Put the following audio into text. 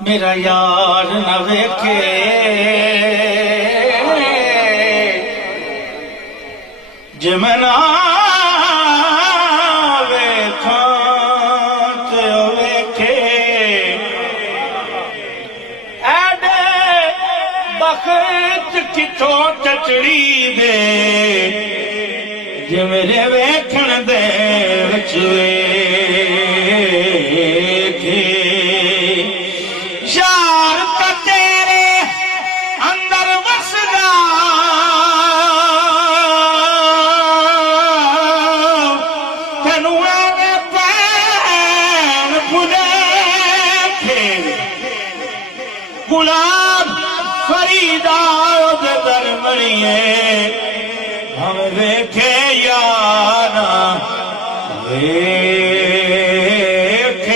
میرا یار نہ ویکھے جے میں نہ ویکھاں تے او ویکھے ایڈے بخت کتھوں چچڑی دے جے میرے ویکھن دے وچ گلاب فریدہ دے در مریے ہم ویکھے یارا